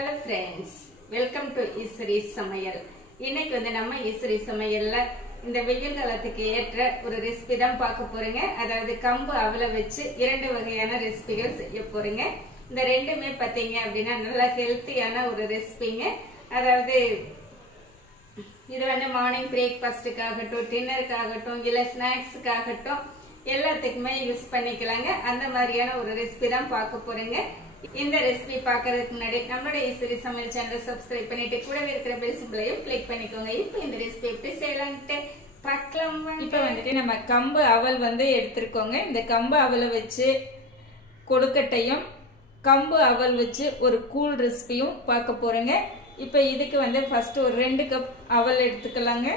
Hello friends, welcome to Eswari சமையல். இன்னைக்கு வந்து நம்ம ஈஸ்வரி சமையல்ல இந்த வெயில் காலத்துக்கு ஏற்ற ஒரு ரெசிபி தான் பார்க்க போறீங்க. அதாவது கம்பு அவலை வச்சு இரண்டு வகையான ரெசிபிகள் செய்ய போறீங்க. இந்த ரெண்டுமே பாத்தீங்க அப்படின்னா நல்ல ஹெல்த்தியான ஒரு ரெசிபிங்க. அதாவது இது வந்து மார்னிங் பிரேக்ஃபாஸ்டுக்காகட்டும், டின்னருக்காகட்டும், இல்ல ஸ்நாக்ஸுக்காகட்டும் எல்லாத்துக்குமே யூஸ் பண்ணிக்கலாங்க. அந்த மாதிரியான ஒரு ரெசிபி தான் பார்க்க போறீங்க. இந்த ரெசிபி பார்க்கிறதுக்கு முன்னாடி நம்மளுடைய ஈஸ்வரி சமையல் சேனலை சப்ஸ்கிரைப் பண்ணிட்டு கூடவே இருக்கிற பெல் சிம்பலையும் கிளிக் பண்ணிக்கோங்க. இப்போ இந்த ரெசிபி எப்படி செய்யலாம்ட்டு பார்க்கலாம். இப்போ வந்துட்டு நம்ம கம்பு அவல் வந்து எடுத்துருக்கோங்க. இந்த கம்பு அவலை வச்சு கொழுக்கட்டையும் கம்பு அவல் வச்சு ஒரு கூல் ரெசிபியும் பார்க்க போறேங்க. இப்போ இதுக்கு வந்து ஃபர்ஸ்ட் ஒரு 2 கப் அவல் எடுத்துக்கலாங்க.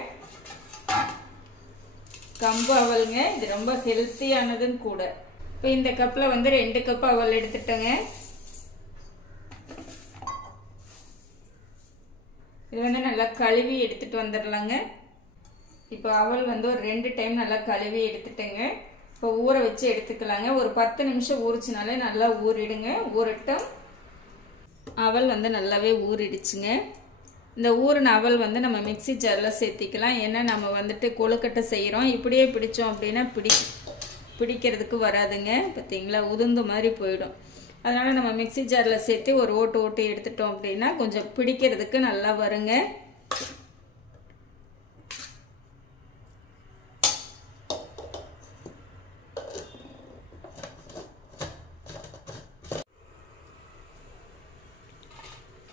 கம்பு அவல்ங்க, இது ரொம்ப ஹெல்த்தியானதும் கூட. இப்போ இந்த கப்ல வந்து 2 கப் அவல் எடுத்துட்டோங்க. இது வந்து நல்லா கழுவி எடுத்துட்டு வந்துடலாங்க. இப்போ அவல் வந்து ஒரு 2 டைம் நல்லா கழுவி எடுத்துட்டேங்க. இப்போ ஊற வச்சு எடுத்துக்கலாங்க. ஒரு 10 நிமிஷம் ஊறிச்சுனாலே நல்லா ஊறிடுங்க. ஊறட்டும். அவல் வந்து நல்லாவே ஊறிடுச்சுங்க. இந்த ஊறின அவல் வந்து நம்ம மிக்ஸி ஜாரில் சேர்த்திக்கலாம். ஏன்னா நம்ம வந்துட்டு கொழுக்கட்டை செய்கிறோம். இப்படியே பிடிச்சோம் அப்படின்னா பிடிக்கிறதுக்கு வராதுங்க. பார்த்தீங்களா, உதுந்து மாதிரி போயிடும். அதனால் நம்ம மிக்ஸி ஜாரில் சேர்த்து ஒரு ஓட்டு எடுத்துட்டோம் அப்படின்னா கொஞ்சம் பிடிக்கிறதுக்கு நல்லா வருங்க.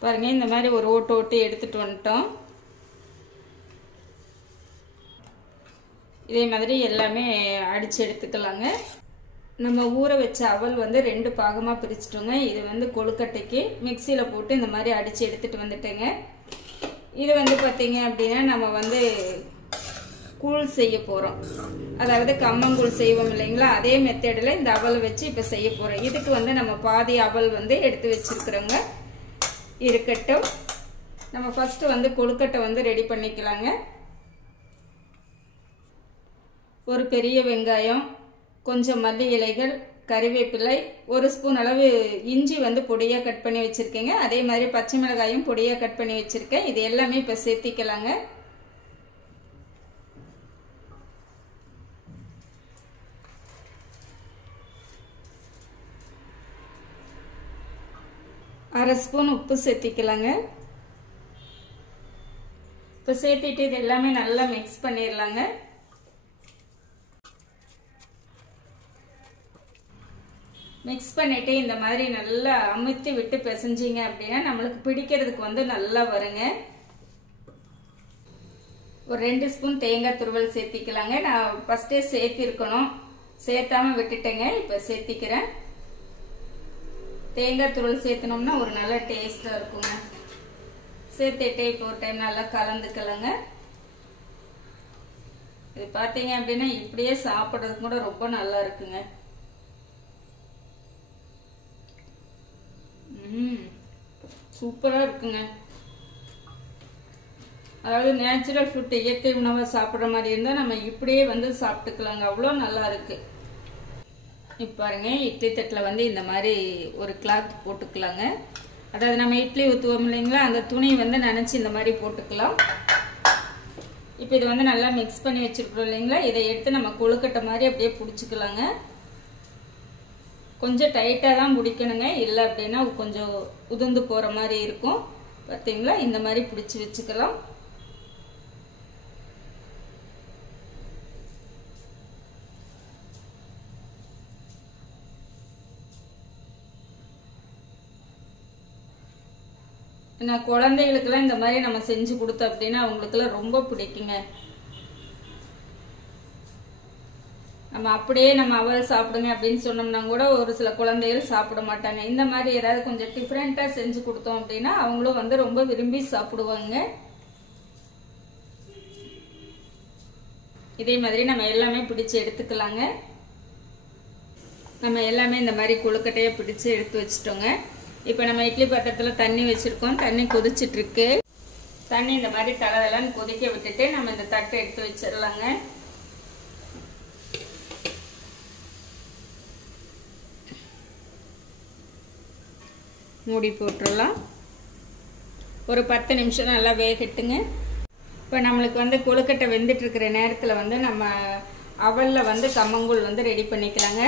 பாருங்க, இந்த மாதிரி ஒரு ஓட்டு எடுத்துட்டு வந்துட்டோம். இதே மாதிரி எல்லாமே அடிச்சு எடுத்துக்கலாங்க. நம்ம ஊற வச்ச அவல் வந்து 2 பாகமாக பிரிச்சுட்டோங்க. இது வந்து கொழுக்கட்டைக்கு மிக்சியில் போட்டு இந்த மாதிரி அடித்து எடுத்துகிட்டு வந்துட்டேங்க. இது வந்து பார்த்தீங்க அப்படின்னா நம்ம வந்து கூழ் செய்ய போகிறோம். அதாவது கம்மங்கூழ் செய்வோம் இல்லைங்களா, அதே மெத்தடில் இந்த அவலை வச்சு இப்போ செய்ய போகிறோம். இதுக்கு வந்து நம்ம பாதி அவல் வந்து எடுத்து வச்சுருக்குறோங்க. இருக்கட்டும். நம்ம ஃபஸ்ட்டு வந்து கொழுக்கட்டை வந்து ரெடி பண்ணிக்கலாங்க. ஒரு பெரிய வெங்காயம், கொஞ்சம் மல்லி இலைகள், கறிவேப்பிலை, 1 ஸ்பூன் அளவு இஞ்சி வந்து பொடியாக கட் பண்ணி வச்சுருக்கேங்க. அதே மாதிரி பச்சை மிளகாயும் பொடியாக கட் பண்ணி வச்சுருக்கேன். இது எல்லாமே இப்போ சேர்த்திக்கலாங்க. அரை ஸ்பூன் உப்பு சேர்த்திக்கலாங்க. இப்போ சேர்த்திட்டு இது எல்லாமே நல்லா மிக்ஸ் பண்ணிடலாங்க. மிக்ஸ் பண்ணிட்டு இந்த மாதிரி நல்லா அமுத்தி விட்டு பிசைஞ்சிங்க அப்படின்னா நம்மளுக்கு பிடிக்கிறதுக்கு வந்து நல்லா வருங்க. ஒரு 2 ஸ்பூன் தேங்காய் துருவல் சேர்த்திக்கலாங்க. நான் ஃபர்ஸ்டே சேர்த்திருக்கணும், சேர்த்தாம விட்டுட்டேங்க. இப்போ சேர்த்திக்கிறேன். தேங்காய் துருவல் சேர்த்தனோம்னா ஒரு நல்ல டேஸ்டா இருக்குங்க. சேர்த்துட்டே இப்போ ஒரு டைம் நல்லா கலந்துக்கலாங்க. இது பார்த்தீங்க அப்படின்னா இப்படியே சாப்பிட்றதுக்கு கூட ரொம்ப நல்லா இருக்குங்க. சூப்பரா இருக்குங்க. அதாவது நேச்சுரல் ஃபுட், இயற்கை உணவை சாப்பிட்ற மாதிரி இருந்தால் நம்ம இப்படியே வந்து சாப்பிட்டுக்கலாங்க. அவ்வளோ நல்லா இருக்கு. இப்போ பாருங்க, இட்லி தட்டில் வந்து இந்த மாதிரி ஒரு கிளாத் போட்டுக்கலாங்க. அதாவது நம்ம இட்லி ஊற்றுவோம் இல்லைங்களா, அந்த துணி வந்து நினச்சி இந்த மாதிரி போட்டுக்கலாம். இப்போ இது வந்து நல்லா மிக்ஸ் பண்ணி வச்சுருக்கோம் இல்லைங்களா, இதை எடுத்து நம்ம கொழுக்கட்டை மாதிரி அப்படியே பிடிச்சிக்கலாங்க. கொஞ்சம் டைட்டாக தான் பிடிக்கணுங்க, இல்லை அப்படின்னா கொஞ்சம் உதிர்ந்து போகிற மாதிரி இருக்கும். பார்த்தீங்களா, இந்த மாதிரி பிடிச்சி வச்சுக்கலாம். நான் குழந்தைகளுக்கெல்லாம் இந்த மாதிரி நம்ம செஞ்சு கொடுத்தோம் அப்படின்னா அவங்களுக்கெல்லாம் ரொம்ப பிடிக்குங்க. நம்ம அப்படியே நம்ம அவல் சாப்பிடுங்க அப்படின்னு சொன்னோம்னா கூட ஒரு சில குழந்தைகள் சாப்பிட மாட்டாங்க. இந்த மாதிரி ஏதாவது கொஞ்சம் டிஃப்ரெண்டா செஞ்சு கொடுத்தோம் அப்படின்னா அவங்களும் வந்து ரொம்ப விரும்பி சாப்பிடுவாங்க. இதே மாதிரி நம்ம எல்லாமே பிடிச்சு எடுத்துக்கலாங்க. நம்ம எல்லாமே இந்த மாதிரி கொழுக்கட்டையை பிடிச்சு எடுத்து வச்சுட்டோங்க. இப்போ நம்ம இட்லி பாத்திரத்தில் தண்ணி வச்சிருக்கோம். தண்ணி கொதிச்சுட்டு இருக்கு. தண்ணி இந்த மாதிரி தளதளன்னு கொதிக்க விட்டுட்டு நம்ம இந்த தட்டை எடுத்து வச்சிடலாங்க. மூடி போட்டுடலாம். ஒரு 10 நிமிஷம் நல்லா வேகட்டுங்க. இப்போ நம்மளுக்கு வந்து கொழுக்கட்டை வெந்துட்டு இருக்கிற நேரத்தில் வந்து நம்ம அவலில் வந்து கம்மங்கூழ் வந்து ரெடி பண்ணிக்கலாங்க.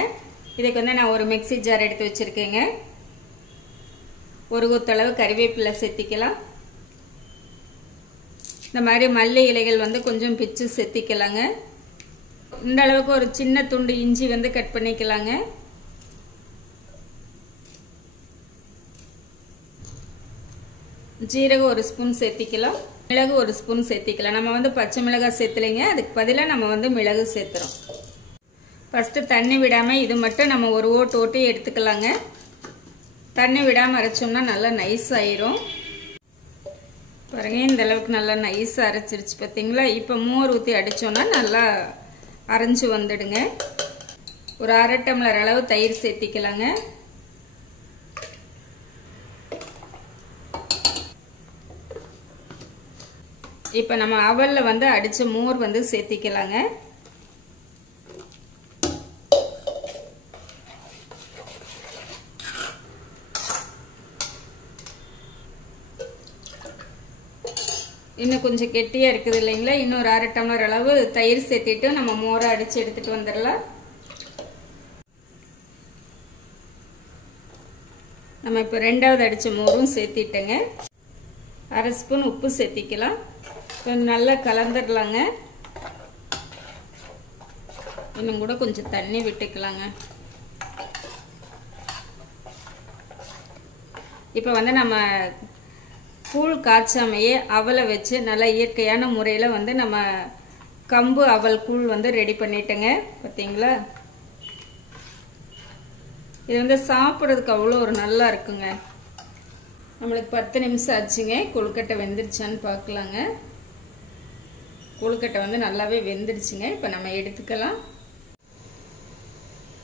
இதுக்கு வந்து நான் ஒரு மிக்ஸி ஜார் எடுத்து வச்சுருக்கேங்க. ஒரு கொத்தளவு கறிவேப்பிலை சேர்த்திக்கலாம். இந்த மாதிரி மல்லி இலைகள் வந்து கொஞ்சம் பிச்சு சேர்த்திக்கலாங்க. இந்த அளவுக்கு ஒரு சின்ன துண்டு இஞ்சி வந்து கட் பண்ணிக்கலாங்க. ஜீரகம் ஒரு ஸ்பூன் சேர்த்திக்கலாம். மிளகு ஒரு ஸ்பூன் சேர்த்திக்கலாம். நம்ம வந்து பச்சை மிளகாய் சேர்த்துலைங்க, அதுக்கு பதிலாக நம்ம வந்து மிளகு சேர்த்துறோம். ஃபஸ்ட்டு தண்ணி விடாமல் இது மட்டும் நம்ம ஒரு ஓட்டு எடுத்துக்கலாங்க. தண்ணி விடாமல் அரைச்சோம்னா நல்லா நைஸ் ஆயிரும். பாருங்க, இந்த அளவுக்கு நல்லா நைஸாக அரைச்சிருச்சு பார்த்தீங்களா. இப்போ மோர் ஊற்றி அடித்தோன்னா நல்லா அரைஞ்சி வந்துடுங்க. ஒரு 1/2 டம்ளர் அளவு தயிர் சேர்த்திக்கலாங்க. இப்போ நம்ம அவலில் வந்து அடித்த மோர் வந்து சேர்த்திக்கலாங்க. இன்னும் கொஞ்சம் கெட்டியாக இருக்குது இல்லைங்களா, இன்னொரு 1/2 டம்ளர் அளவு தயிர் சேர்த்திட்டு நம்ம மோரை அடித்து எடுத்துகிட்டு வந்துடலாம். நம்ம இப்போ 2வது அடித்த மோரும் சேர்த்திட்டேங்க. 1/2 ஸ்பூன் உப்பு சேர்த்திக்கலாம். நல்லா கலந்துடலாங்க. இன்னும் கூட கொஞ்சம் தண்ணி விட்டுக்கலாங்க. இப்போ வந்து நம்ம கூழ் காய்ச்சாமையே அவலை வச்சு நல்லா இயற்கையான முறையில் வந்து நம்ம கம்பு அவல் கூழ் வந்து ரெடி பண்ணிட்டேங்க. பார்த்தீங்களா, இது வந்து சாப்பிட்றதுக்கு அவ்வளோ ஒரு நல்லா இருக்குங்க. நம்மளுக்கு 10 நிமிஷம் ஆச்சுங்க. கொழுக்கட்டை வெந்துருச்சான்னு பார்க்கலாங்க. கொழுக்கட்டை வந்து நல்லாவே வெந்துடுச்சுங்க. இப்போ நம்ம எடுத்துக்கலாம்.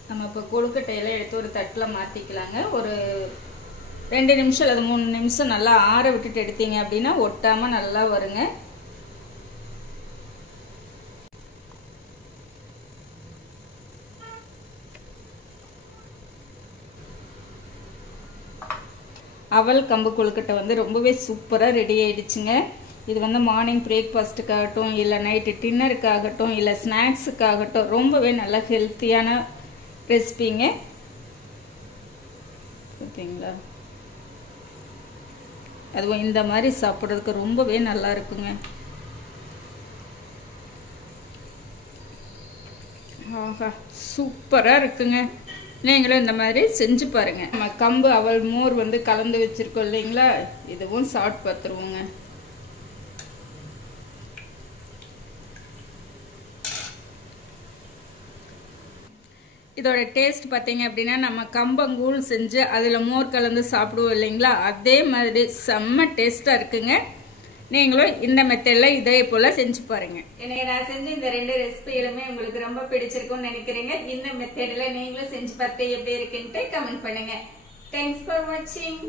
நம்ம இப்போ கொழுக்கட்டையெல்லாம் எடுத்து ஒரு தட்டில் மாற்றிக்கலாங்க. ஒரு 2 நிமிஷம் அல்லது 3 நிமிஷம் நல்லா ஆற விட்டுட்டு எடுத்தீங்க அப்படின்னா ஒட்டாமல் நல்லா வருங்க. அவல் கம்பு கொழுக்கட்டை வந்து ரொம்பவே சூப்பராக ரெடி ஆயிடுச்சுங்க. இது வந்து மார்னிங் பிரேக்ஃபாஸ்ட்டுக்காகட்டும், இல்லை நைட்டு டின்னருக்காகட்டும், இல்லை ஸ்நாக்ஸுக்காகட்டும் ரொம்பவே நல்ல ஹெல்த்தியான ரெசிபிங்க. பார்த்தீங்களா, அதுவும் இந்த மாதிரி சாப்பிட்றதுக்கு ரொம்பவே நல்லா இருக்குங்க. ஆஹா, சூப்பராக இருக்குங்க. நீங்களும் இந்த மாதிரி செஞ்சு பாருங்க. நம்ம கம்பு அவல் மோர் வந்து கலந்து வச்சிருக்கோம் இல்லைங்களா, இதுவும் சாப்பிட்டு பார்த்துருவோங்க. இதோட டேஸ்ட் பார்த்தீங்க அப்படின்னா நம்ம கம்பங்கூழ் செஞ்சு அதில் மோர் கலந்து சாப்பிடுவோம் இல்லைங்களா, அதே மாதிரி செம்ம டேஸ்ட்டாக இருக்குங்க. நீங்களும் இந்த மெத்தடில் இதே போல் செஞ்சு பாருங்க. எனக்கு நான் செஞ்ச இந்த 2 ரெசிபிகளுமே உங்களுக்கு ரொம்ப பிடிச்சிருக்கும்னு நினைக்கிறேங்க. இந்த மெத்தடில் நீங்களும் செஞ்சு பார்த்து எப்படி இருக்குன்ட்டு கமெண்ட் பண்ணுங்க. தேங்க்ஸ் ஃபார் வாட்சிங்.